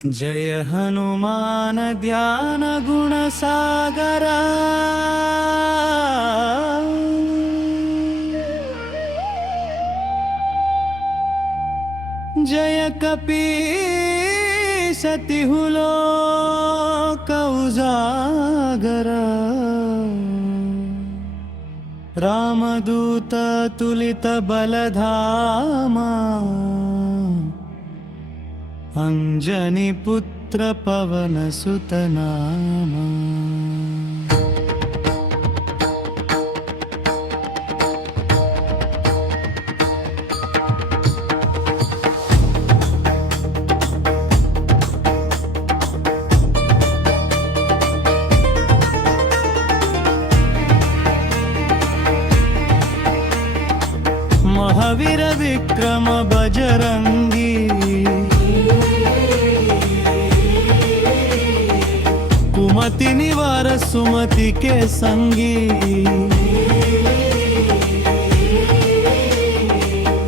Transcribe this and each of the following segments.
जय हनुमान ज्ञान गुण सागरा जय कपीसतिहु लोक उजागरा रामदूत तुलित बलधामा अंजनी पुत्र पवन सुत नामा। महावीर विक्रम बजरंगी कुमति निवार सुमति के संगी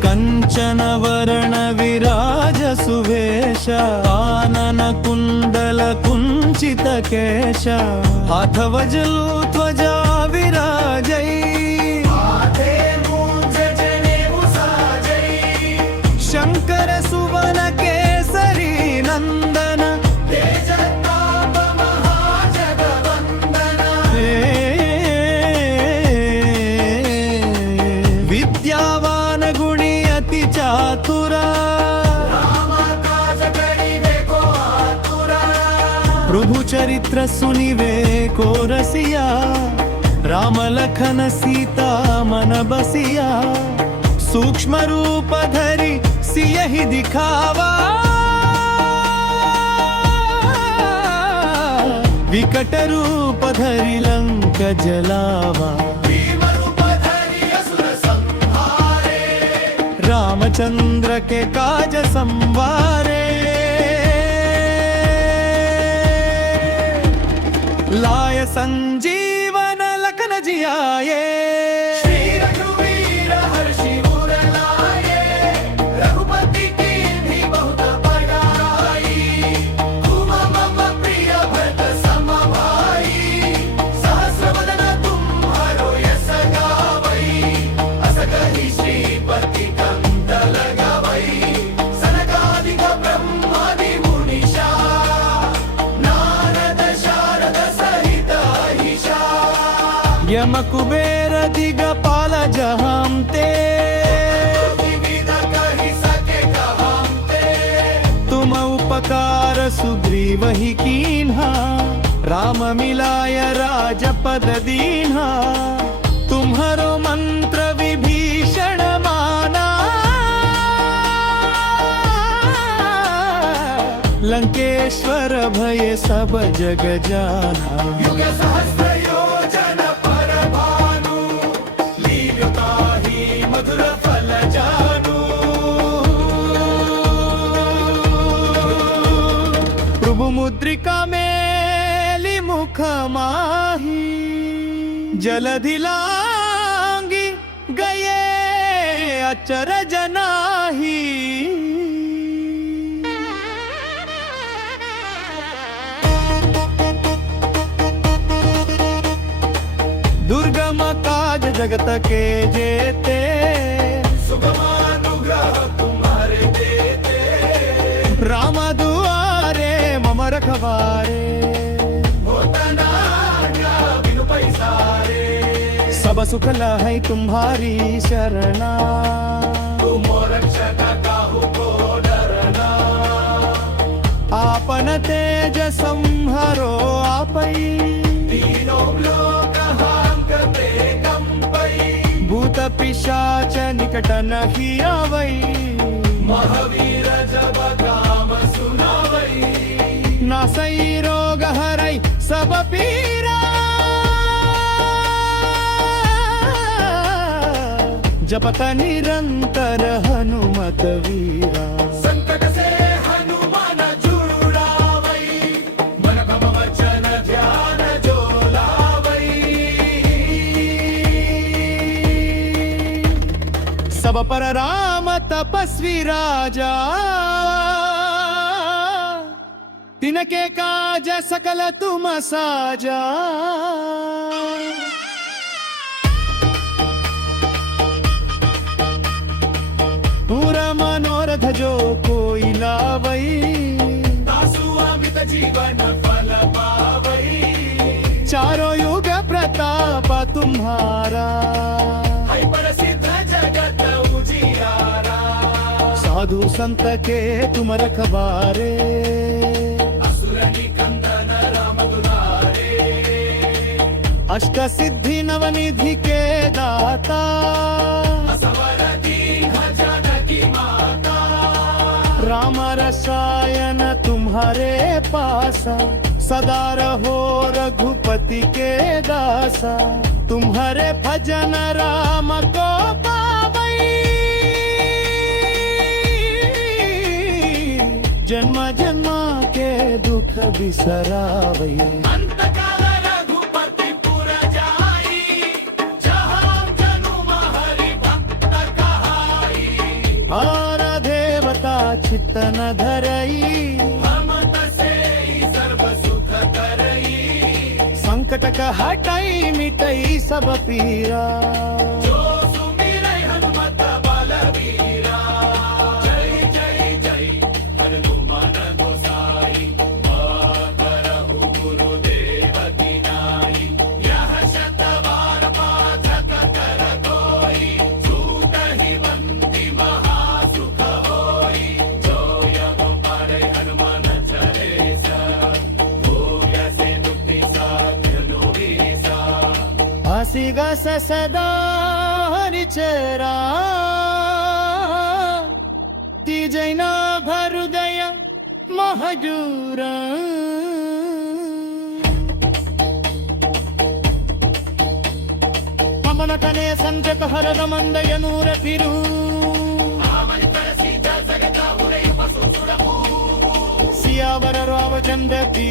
कंचन वरण विराज सुवेश आनन कुंडल कुंचित केश हाथ वज्रु ध्वजा विराजै शंकर सुवन केसरी नंदन तेजताप महाजगवंदन विद्यावान गुणी अति चातुरा राम काज करिबे को आतुरा प्रभु चरित्र सुनिवे को रसिया राम लखन सीता मन बसिया सूक्ष्म रूप धरि सियहि दिखावा विकट रूप धरि लंक जलावा भीम रूप धरि असुर संहारे रामचंद्र के काज संवारे लाय संजीवन लखन जियाए यम कुबेर दिगपाल जहांते तुम उपकार सुग्रीव ही कीन्हा राम मिलाय राजपद दीन्हा तुम्हारो मंत्र विभीषण माना लंकेश्वर भय सब जग जाना युग सहस्र योजन पर भानु लील्युताहि मधुर फल जानू प्रभु मुद्रिका मेली मुख माही जलधि लांगी गए अचरज नाही दुर्गम काज जगत के जेते सुगमानुग्रह तुम्हारे देते राम दुआरे मम रखवारे होता ना बिनु पैसारे सब सुख लहै तुम्हारी शरणा तुम रक्षक काहू को डरना आपन तेज संहरो आपै तीनों लोक भूत पिशाच निकट नहीं आवै महावीर जब काम सुनावै नासै रोग हरै सब पीरा जपत निरंतर हनुमत वीरा संकट से हनुमान जुड़ावै मन भव वचन ध्यान जो सब पर राम तपस्वी राजा तिनके काज सकल तुम साजा पूरा मनोरथ जो कोई लावई तासु अमित जीवन फल पावई चारों युग प्रताप तुम्हारा है प्रसिद्ध जगत उजियारा साधु संत के तुम रखबारे असुर निकंदन राम दुलारे अष्ट सिद्धि नवनिधि के दाता असवर दीन जानकी माता राम रसायन तुम्हारे पासा सदा रहो रघुपति के दासा तुम्हारे भजन राम को पावई जन्म जन्म के दुख बिसरावई अंत काल रघुपति पुर जाई जहाँ जनुम हरि भक्त कहाई और देवता चित्तन धरई संकट हटाई मिटई सब पीरा जो सुमिरै हनुमत बलवीरा जय जय जय हनुमान गोसाई मातरहु गुरुदेव की नाई यह शतवार पाठक कर कोई छूट ही बंदी महासुख होई जो यम पढ़े हनुमान चालीसा होय से दुखी हसिगा सदा हरिचरा तीजैना भरुदय महजूरा पवन कने संजक हरद मंदय नूर फिरू सियावर रावचंद्र की